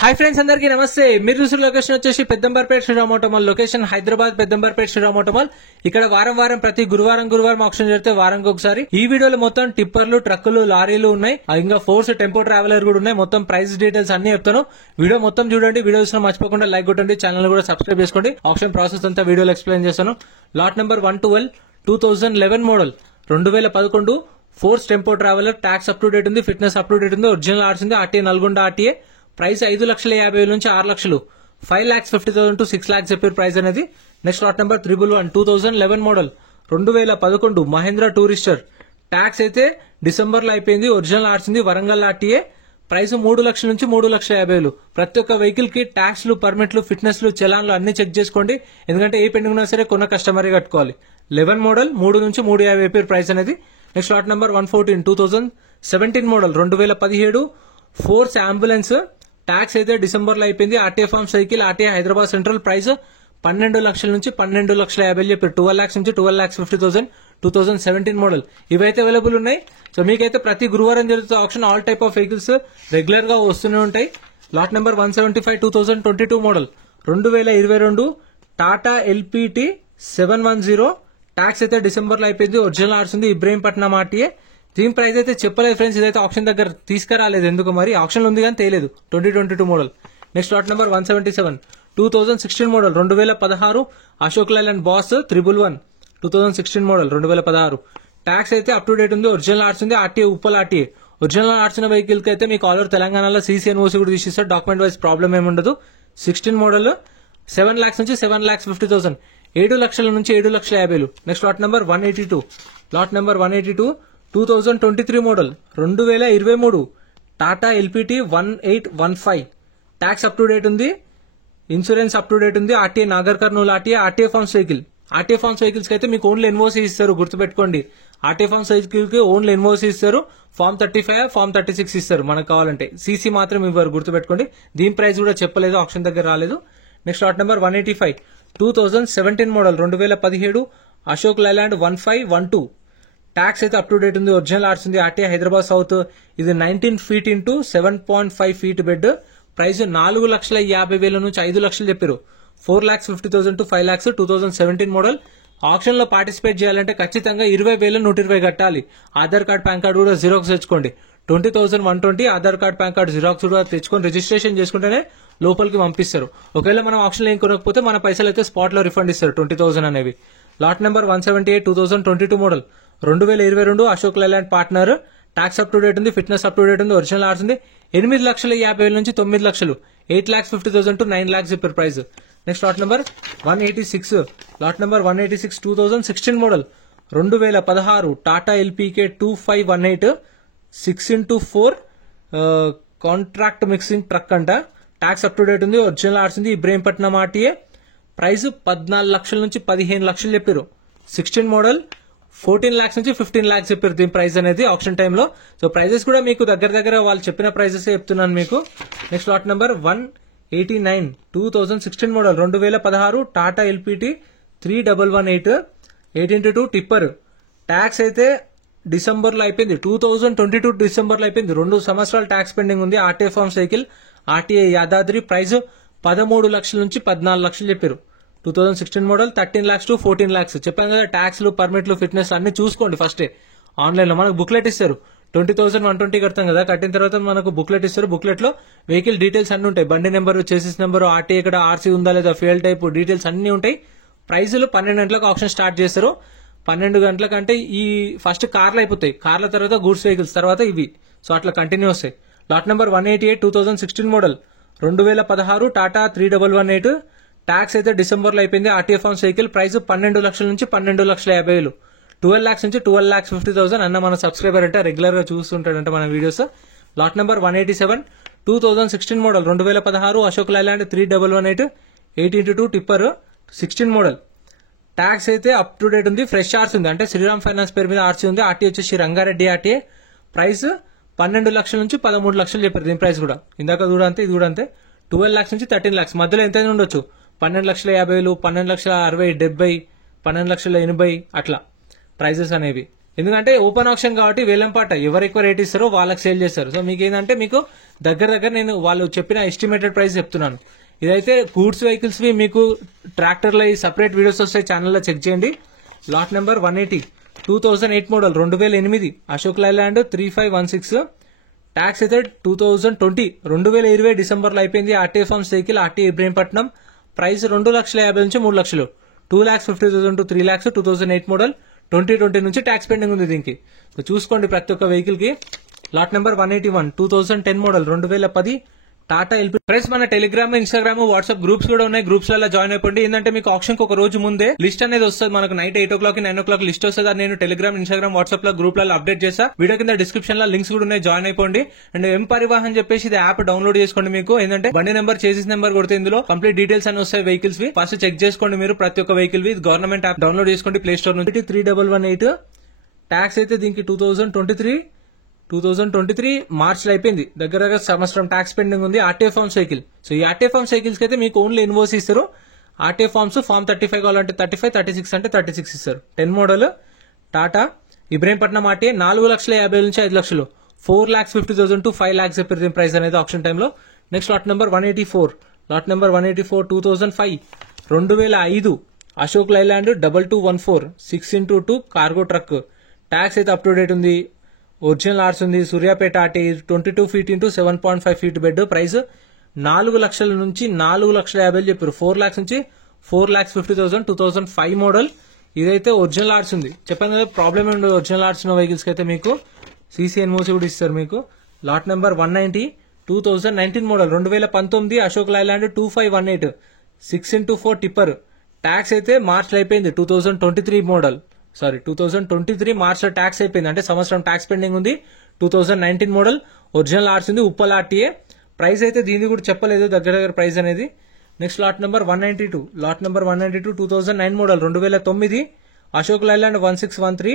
Hi friends, అందరికీ నమస్తే. మీరు చూసిన లొకేషన్ వచ్చేసి Peddamberpet Shriram automall location Hyderabad Peddamberpet Shriram automall. ఇక్కడ వారం ప్రతి గురువారం ఆప్షన్ జరిగితే వారానికి ఒకసారి. ఈ వీడియోలో మొత్తం టిప్పర్లు, ట్రక్కులు, లారీలు ఉన్నాయి, ఇంకా ఫోర్స్ టెంపో ట్రావెలర్ కూడా ఉన్నాయి. మొత్తం ప్రైస్ డీటెయిల్స్ అన్ని చెప్తాను. వీడియో మొత్తం చూడండి. వీడియో చూసిన మర్చిపోకుండా లైక్ కొట్టండి, ఛానల్ కూడా సబ్స్క్రైబ్ చేసుకోండి. ఆప్షన్ ప్రాసెస్ అంతా వీడియోలో ఎక్స్ప్లెయిన్ చేస్తాను. Lot number 112 2011 model 2011 Force Tempo Traveller. Tax up to date ఉంది, ఫిట్నెస్ అప్ టు డేట్ ఉంది, ఒరిజినల్ ఆర్ట్స్ ఉంది, ఆర్టీఏ నల్గొండ ఆర్టీఏ. ప్రైస్ 5,50,000 నుంచి 6 లక్షలు, 5,50,000 to 6 lakhs చెప్పే ప్రైస్ అనేది. Next lot number 111 2011 model 2011 Mahindra tourister. Tax అయితే డిసెంబర్ లో అయిపోయింది, ఒరిజినల్ ఆర్ట్స్ ఉంది, వరంగల్ ఆర్టీఏ. ప్రైస్ 3 లక్షల నుంచి 3,50,000. ప్రతి ఒక్క వెహికల్ కి ట్యాక్స్లు, పర్మిట్లు, ఫిట్నెస్లు, చలాన్లు అన్ని చెక్ చేసుకోండి. ఎందుకంటే ఏ పెండింగ్ ఉన్నా సరే కొన్న కస్టమరే కట్టుకోవాలి. 11 మోడల్ 3 నుంచి 3,50,000 ప్రైస్ అనేది. Next lot number 114 2017 model 2017 Force ambulance. Tax అయితే డిసెంబర్ లో అయిపోయింది, RTA farm cycle, RTA Hyderabad central. Price 12 లక్షల నుంచి 12,50,000 చెప్పారు. 12 lakhs నుంచి 12,50,000 2017 మోడల్. ఇవైతే అవైలబుల్ ఉన్నాయి. సో మీకైతే ప్రతి గురువారం జరుగుతుంది option. All type of vehicles regular గా వస్తూనే ఉంటాయి. Lot number 175 2022 model 2022 Tata LPT 710. Tax అయితే డిసెంబర్ లో అయిపోయింది, ఒరిజినల్ ఆర్ట్స్ ఉంది, ఇబ్రహీంపట్నం ఆర్టీఏ. దీని ప్రైస్ అయితే చెప్పలేదు ఫ్రెండ్స్, ఇదైతే ఆప్షన్ దగ్గర తీసుకురాలేదు. ఎందుకు మరి ఆప్షన్ ఉంది కానీ తెలియదు. 2022 model. Next lot number 177 2016 model 2016 Ashok Leyland boss 111 2016 model 2016. Tax అయితే అప్ టు డేట్ ఉంది, ఒరిజినల్ ఆర్ట్స్ ఉంది, RTA Uppal RTA. Original arts ఉన్న వెహికల్ కి అయితే మీకు ఆల్ ఓవర్ తెలంగాణలో CCNOC కూడా తీసిస్తారు. డాక్యుమెంట్ వైజ్ ప్రాబ్లం ఏముండదు. 16 మోడల్ 7 lakhs నుంచి 7,50,000, 7 లక్షల నుంచి 7,50,000. Next lot number 182 lot number 182 2023 model 2023 Tata LPT 1815. Tax up to date ఉంది, ఇన్సూరెన్స్ అప్ టు డేట్ ఉంది, RTA Nagar Kurnool RTA, RTA farms vehicle. RTA farms vehicles కి అయితే మీకు ఓన్లీ ఎన్ఓసీ ఇస్తారు, గుర్తుపెట్టుకోండి. ఆర్టీఏ ఫార్మ్స్ వెహికల్ కి ఓన్లీ ఎన్ఓసీ ఇస్తారు. ఫార్మ్ 35, ఫార్మ్ 36 ఇస్తారు మనకు కావాలంటే. సీసీ మాత్రం ఇవ్వరు, గుర్తుపెట్టుకోండి. దీని ప్రైస్ కూడా చెప్పలేదు, ఆప్షన్ దగ్గర రాలేదు. Next lot number 185 2017 model 2017 Ashok Leyland 1512. Tax అయితే అప్ టు డేట్ ఉంది, ఒరిజినల్ ఆర్ట్స్ ఉంది, ఆర్టీఏ హైదరాబాద్ సౌత్. ఇది 19 feet into 7.5 feet bed. Price 4,50,000 నుంచి 5 లక్షలు చెప్పారు. 4,50,000 to 5 lakhs 2017 మోడల్. ఆప్షన్ లో పార్టిసిపేట్ చేయాలంటే ఖచ్చితంగా 20,000 120 కట్టాలి. ఆధార్ కార్డ్, పాన్ కార్డ్ కూడా జిరాక్స్ తెచ్చుకోండి. 20,120 Aadhaar card, pan card xerox కూడా తెచ్చుకొని రిజిస్ట్రేషన్ చేసుకుంటేనే లోపలికి పంపిస్తారు. ఒకవేళ మనం ఆప్షన్ ఏం కొనకపోతే మన పైసలు అయితే స్పాట్ లో రిఫండ్ ఇస్తారు, 20,000 అనేవి. Lot number 178 2022 model 2022 Ashok Leyland partner. Tax up to date ఉంది, ఫిట్నెస్ అప్ టు డేట్ ఉంది, ఒరిజినల్ ఆర్ట్స్ ఉంది. 8,50,000 నుంచి 9 లక్షలు, 8,50,000 to 9 lakhs చెప్పారు price. Next lot number 186 lot number 186 2016 model 2016 Tata ఎల్పీకే 2518 6x4 contract mixing truck అంట. ట్యాక్స్ అప్ టు డేట్ ఉంది, original ఆర్ట్స్ ఉంది, ఇబ్రహీంపట్నం ఆర్టీఏ. ప్రైస్ 14 లక్షల నుంచి 15 లక్షలు చెప్పారు. 16 మోడల్ 14 lakhs నుంచి 15 lakhs చెప్పారు దీని ప్రైస్ అనేది ఆప్షన్ టైంలో. సో ప్రైజెస్ కూడా మీకు దగ్గర వాళ్ళు చెప్పిన ప్రైజెస్ చెప్తున్నాను మీకు. Next lot number 189 2016 model 2016 Tata LPT 3118 8x2 tipper. Tax అయితే డిసెంబర్ లో అయిపోయింది, 2022 డిసెంబర్ లో అయిపోయింది. 2 సంవత్సరాలు ట్యాక్స్ పెండింగ్ ఉంది. RTA farm cycle, RTA Yadadri. Price 13 లక్షల నుంచి 14 లక్షలు చెప్పారు. 2016 మోడల్ 13 lakhs to 14 lakhs చెప్పాను కదా. ట్యాక్స్లు, పర్మిట్లు, ఫిట్నెస్ అన్ని చూసుకోండి ఫస్టే. ఆన్లైన్ లో మనకు బుక్లెట్ ఇస్తారు. 20,120 కడతాం కదా, కట్టిన తర్వాత మనకు బుక్లెట్ ఇస్తారు. బుక్లెట్ లో వెహికల్ డీటెయిల్స్ అన్ని ఉంటాయి. బండి నెంబర్, చేసిస్ నెంబర్, ఆర్టీఏ ఇక్కడ ఆర్సీ ఉందా లేదా, ఫ్యూయల్ టైప్ డీటెయిల్స్ అన్ని ఉంటాయి. ప్రైజులు 12 గంటలకు ఆప్షన్ స్టార్ట్ చేస్తారు. 12 గంటలకంటే ఈ ఫస్ట్ కార్లు అయిపోతాయి, కార్ల తర్వాత గూడ్స్ వెహికల్స్, తర్వాత ఇవి. సో అట్లా కంటిన్యూ వస్తాయి. Lot number 188 2016 model 2016 Tata 3118. Tax అయితే డిసెంబర్ లో అయిపోయింది. RTA farm cycle. ప్రైస్ 12 లక్షల నుంచి 12,50,000, 12 lakhs నుంచి 12,50,000. అన్న మన సబ్స్క్రైబర్ అంటే రెగ్యులర్ గా చూస్తుంటాడంట మన videos. Lot number 187 2016 model 2016 Ashok Leyland 3118 8x2 tipper 16 model. Tax అయితే అప్ టు డేట్ ఉంది, ఫ్రెష్ ఆర్ట్స్ ఉంది, అంటే శ్రీరామ్ ఫైనాన్స్ పేరు మీద ఆర్సీ ఉంది. ఆర్టీఏ వచ్చేసి రంగారెడ్డి ఆర్టీఏ. ప్రైస్ 12 లక్షల నుంచి 13 లక్షలు చెప్పారు దీని ప్రైస్ కూడా. ఇందాక కూడా అంతే, ఇది కూడా అంతే. 12 lakhs నుంచి 13 lakhs మధ్యలో ఎంతైనా ఉండొచ్చు. 12,50,000, 12,60,000, 70, 12,80,000 అట్లా ప్రైజెస్ అనేవి. ఎందుకంటే ఓపెన్ ఆప్షన్ కాబట్టి వేలంపాట ఎవరు ఎక్కువ రేట్ ఇస్తారో వాళ్ళకి సేల్ చేస్తారు. సో మీకు ఏంటంటే మీకు దగ్గర నేను వాళ్ళు చెప్పిన ఎస్టిమేటెడ్ ప్రైస్ చెప్తున్నాను. ఇదైతే గూడ్స్ వెహికల్స్ వి మీకు ట్రాక్టర్ల సపరేట్ వీడియోస్ వస్తాయి, ఛానల్లో చెక్ చేయండి. Lot number 180 2008 model 2008 Ashok Leyland 3516. Tax అయితే 2020 డిసెంబర్లో అయిపోయింది. RTA farms vehicle, RTA Ibrahimpatnam. Price 2,50,000 నుంచి 3 లక్షలు, 2,50,000 to 3 lakhs. 2008 మోడల్ 2020 నుంచి ట్యాక్స్ పెండింగ్ ఉంది దీనికి. సో చూసుకోండి ప్రతి ఒక్క వెహికల్ కి. Lot number 181 2010 model 2010 Tata LP. Price మన టెలిగ్రామ్, ఇన్స్టాగ్రామ్, వాట్సాప్ గ్రూప్స్ కూడా ఉన్నాయి. గ్రూప్స్ లలో జాయిన్ అయిపోండి. ఏంటంటే మీకు ఆప్షన్ కి ఒక రోజు ముందే లిస్ట్ అనేది వస్తుంది. మనకు నైట్ 8 o'clock 9 o'clock లిస్ట్ వస్తుంది. అది నేను టెలిగ్రామ్, ఇన్స్టాగ్రామ్, వాట్సాప్ లో గ్రూప్ లలో అప్డేట్ చేస్తా. వీడియో కింద డిస్క్రిప్షన్ లో లింక్స్ కూడా ఉన్నాయి, జాయిన్ అయిపోండి. అండ్ ఎం పరివాహన్ చెప్పేసి ఇది యాప్ డౌన్లోడ్ చేసుకోండి. మీకు ఏంటంటే బండి నెంబర్, చేసిస్ నెంబర్ కొడితే ఇందులో కంప్లీట్ డీటెయిల్స్ అని వస్తాయి వెహికల్స్ వి. ఫస్ట్ చెక్ చేసుకోండి మీరు ప్రతి ఒక్క వెహికల్ వి. గవర్నమెంట్ యాప్ డౌన్లోడ్ చేసుకోండి ప్లే స్టోర్ నుంచి. 3118 ట్యాక్స్ అయితే దీనికి 2023 మార్చ్ లో అయిపోయింది. దగ్గర సంవత్సరం ట్యాక్స్ పెండింగ్ ఉంది. RTA farms vehicle. సో ఈ ఆర్టీఏ ఫార్మ్స్ వెహికల్స్ కి అయితే మీకు ఓన్లీ ఇన్వోయిస్ ఇస్తారు. ఆర్టీఏ ఫార్మ్స్ ఫార్మ్ 35 కావాలంటే 35, 36 అంటే 36 ఇస్తారు. 10 మోడల్ టాటా ఇబ్రహీంపట్నం ఆర్టీఏ 4,50,000 నుంచి 5 లక్షలు, 4,50,000 to 5 lakhs చెప్పారు ప్రైస్ అనేది ఆప్షన్ టైంలో. Next lot number 184 2005 2005 Ashok Leyland 2214 6x2 cargo truck. Tax అయితే అప్ టు డేట్ ఉంది. ఒరిజినల్ ఆర్ట్స్ ఉంది. Suryapet RT 22 feet into 7.5 feet bed. Price 4 లక్షల నుంచి 4,50,000 చెప్పారు. 4 lakhs నుంచి 4,50,000. 2005 మోడల్. ఇదైతే ఒరిజినల్ ఆర్ట్స్ ఉంది. చెప్పాను కదా ప్రాబ్లమ్ ఉండదు ఒరిజినల్ ఆర్ట్స్ ఉన్న వెహికల్స్ కి అయితే. మీకు సీసీ ఎన్ఓసి కూడా ఇస్తారు మీకు. Lot number 190 2019 model 2019 Ashok Leyland 2518 6x4 tipper. Tax అయితే మార్చ్ లో అయిపోయింది. 2023 మోడల్ 2023 మార్చ్ లో ట్యాక్స్ అయిపోయింది. అంటే సంవత్సరం ట్యాక్స్ పెండింగ్ ఉంది. 2019 మోడల్ ఒరిజినల్ ఆర్ట్స్ ఉంది. ఉప్పల్ ఆర్టీఏ. ప్రైస్ అయితే దీన్ని కూడా చెప్పలేదు దగ్గర ప్రైస్ అనేది. Next lot number 192 2009 model 2009 Ashok Leyland 1613.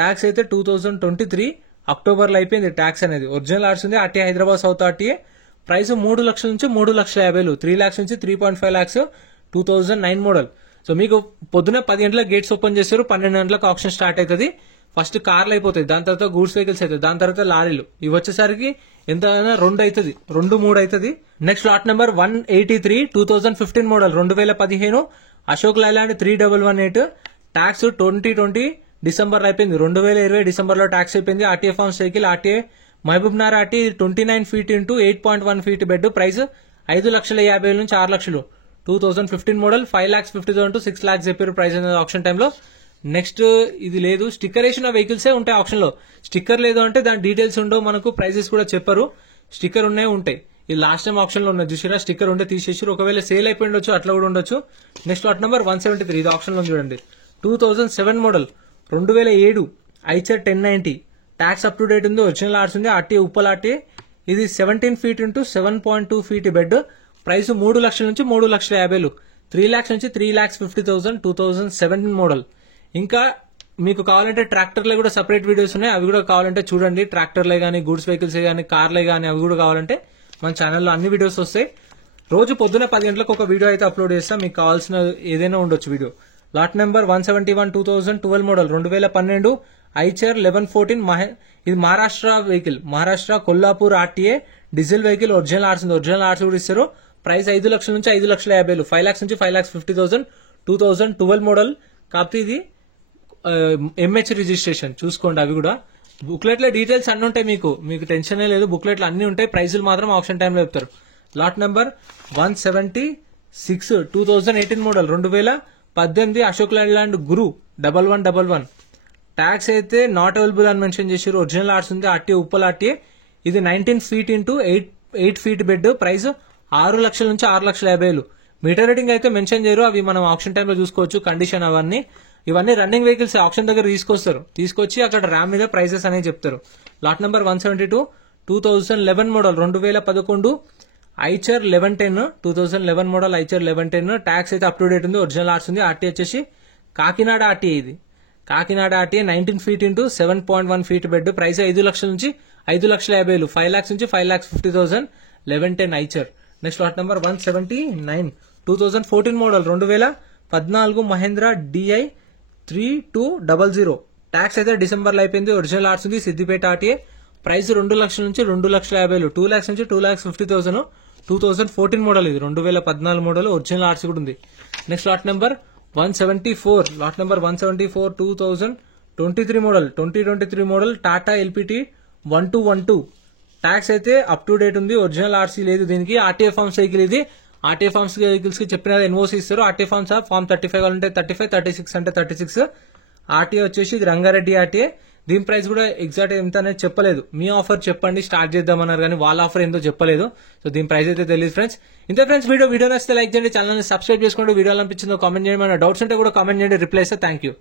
Tax అయితే 2023 అక్టోబర్ లో అయిపోయింది ట్యాక్స్ అనేది. ఒరిజినల్ ఆర్ట్స్ ఉంది. RTA Hyderabad south RTA. Price 3 లక్షల నుంచి 3,50,000, 3 lakhs నుంచి 3.5 lakhs. 2009 మోడల్. సో మీకు పొద్దున 10 గంటలకు గేట్స్ ఓపెన్ చేస్తారు, 12 గంటలకు ఆప్షన్ స్టార్ట్ అవుతుంది. ఫస్ట్ కార్లు అయిపోతాయి, దాని తర్వాత గూడ్స్ వెహికల్స్ అవుతాయి, దాని తర్వాత లారీలు. ఇవి వచ్చేసరికి ఎంత 2 అవుతుంది, 2-3 అవుతుంది. Next lot number 183 2015 model 2015 Ashok Leyland 3118. Tax 2020 December అయిపోయింది. 2020 డిసెంబర్ లో ట్యాక్స్ అయిపోయింది. RTA farms vehicle, RTA Mahbubnagar RT 29 feet into 8.1 feet bed. Price 5,50,000 నుంచి 6 లక్షలు. 2015 మోడల్ 5,50,000 to 6 lakhs చెప్పారు ప్రైస్ అనేది ఆప్షన్ టైంలో. నెక్స్ట్ ఇది లేదు, స్టిక్కర్ వేసిన వెహికల్సే ఉంటాయి ఆప్షన్ లో. స్టిక్కర్ లేదు అంటే దాని డీటెయిల్స్ ఉండవు, మనకు ప్రైసెస్ కూడా చెప్పరు. స్టిక్కర్ ఉన్నాయి ఉంటాయి. ఇది లాస్ట్ టైం ఆప్షన్ లో ఉన్నది చూసారా, స్టిక్కర్ ఉంటే తీసేసారు. ఒకవేళ సేల్ అయిపోయి ఉండొచ్చు, అట్లా కూడా ఉండొచ్చు. నెక్స్ట్ లాట్ నెంబర్ 173 ఇది ఆప్షన్ లో చూడండి. 2007 model 2007 Eicher 1090. Tax up to date ఉంది. ఒరిజినల్ ఆర్ట్స్ ఉంది. RTA Uppal RTA. ఇది 17 feet into 7.2 feet bed. Price 3 లక్షల నుంచి 3,50,000, 3 lakhs నుంచి 3,50,000. 2017 మోడల్. ఇంకా మీకు కావాలంటే ట్రాక్టర్లే కూడా సపరేట్ వీడియోస్ ఉన్నాయి, అవి కూడా కావాలంటే చూడండి. ట్రాక్టర్లే కానీ, గూడ్స్ వెహికల్స్ కానీ, కార్లే కానీ, అవి కూడా కావాలంటే మన ఛానల్లో అన్ని వీడియోస్ వస్తాయి. రోజు పొద్దున 10 గంటలకు ఒక వీడియో అయితే అప్లోడ్ చేస్తాం. మీకు కావాల్సిన ఏదైనా ఉండొచ్చు video. Lot number 171 2012 model 2012 Eicher 1114. ఇది Maharashtra vehicle, Maharashtra Kollapur RTA diesel vehicle. Original ఆర్ట్స్ ఉంది. ఒరిజినల్ ఆర్ట్స్ కూడా ఇస్తారు. ప్రైస్ 5 లక్షల నుంచి 5,50,000, 5 lakhs నుంచి 5,50,000. 2012 మోడల్. కాకపోతే ఇది ఎంహెచ్ రిజిస్ట్రేషన్ చూసుకోండి. అవి కూడా బుక్లెట్ లో డీటెయిల్స్ అన్ని ఉంటాయి. మీకు టెన్షనే లేదు, బుక్లెట్ లో అన్ని ఉంటాయి. ప్రైజులు మాత్రం ఆప్షన్ టైంలో చెప్తారు. Lot number 176 2018 model 2018 Ashok Leyland Guru 1111. Tax అయితే నాట్ అవైలబుల్ అని మెన్షన్ చేశారు. ఒరిజినల్ ఆర్ట్స్ ఉంది. RTA Uppal RTA. ఇది 19 feet into 8 feet bed. Price 6 లక్షల నుంచి 6,50,000. మీటర్ రేటింగ్ అయితే మెన్షన్ చేయరు, అవి మనం ఆప్షన్ టైంలో చూసుకోవచ్చు. కండిషన్ అవన్నీ ఇవన్నీ రన్నింగ్ వెహికల్స్ ఆప్షన్ దగ్గర తీసుకొచ్చి అక్కడ ర్యామ్ మీద ప్రైసెస్ అనేది చెప్తారు. Lot number 172 2011 model 2011 Eicher 1110. 2011 model Eicher 1110. Tax అయితే అప్ టు డేట్ ఉంది. ఒరిజినల్ ఆర్ట్స్ ఉంది. ఆర్టీ వచ్చేసి కాకినాడ ఆర్టీ. ఇది Kakinada RT 19 feet into 7.1 feet bed. Price 5 లక్షల నుంచి 5,50,000, 5 lakhs నుంచి 5,50,000. 1110 Eicher. Next lot number 179 2014 model 2014 Mahindra DI 3200. Tax అయితే డిసెంబర్లో అయిపోయింది. ఒరిజినల్ ఆర్ట్స్ ఉంది, సిద్దిపేట ఆర్టీఏ. ప్రైస్ 2 లక్షల నుంచి 2,50,000, 2 lakhs నుంచి 2,50,000. 2014 మోడల్ ఇది, 2014 మోడల్. ఒరిజినల్ ఆర్ట్స్ కూడా ఉంది. Next lot number 174, lot number 174, 2023 model, 2023 model Tata LPT 1212. Tax అయితే అప్ టు డేట్ ఉంది. ఒరిజినల్ ఆర్సీ లేదు దీనికి. ఆర్టీఏ ఫార్మ్స్ వెహికల్ ఇది. ఆర్టీఏ ఫార్మ్స్ వెహికల్స్ కి చెప్పిన ఎన్ఓసి ఇస్తారు. ఆర్టీఏ ఫార్మ్స్ ఫార్మ్ 35 కావాలంటే 35, 36 అంటే 36. ఆర్టీఏ వచ్చేసి ఇది రంగారెడ్డి ఆర్టీఏ. దీని ప్రైస్ కూడా ఎగ్జాక్ట్ ఎంత అనేది చెప్పలేదు. మీ ఆఫర్ చెప్పండి స్టార్ట్ చేద్దామన్నారు కానీ వాళ్ళ ఆఫర్ ఏందో చెప్పలేదు. సో దీని ప్రైస్ అయితే తెలియదు ఫ్రెండ్స్. ఇంతే ఫ్రెండ్స్, వీడియో నచ్చితే లైక్ చేయండి, ఛానల్ సబ్స్క్రైబ్ చేసుకోండి. వీడియో అనిపించిందో కామెంట్ చేయండి. మన డౌట్స్ ఉంటే కూడా కామెంట్ చేయండి, రిప్లై ఇస్తే. Thank you.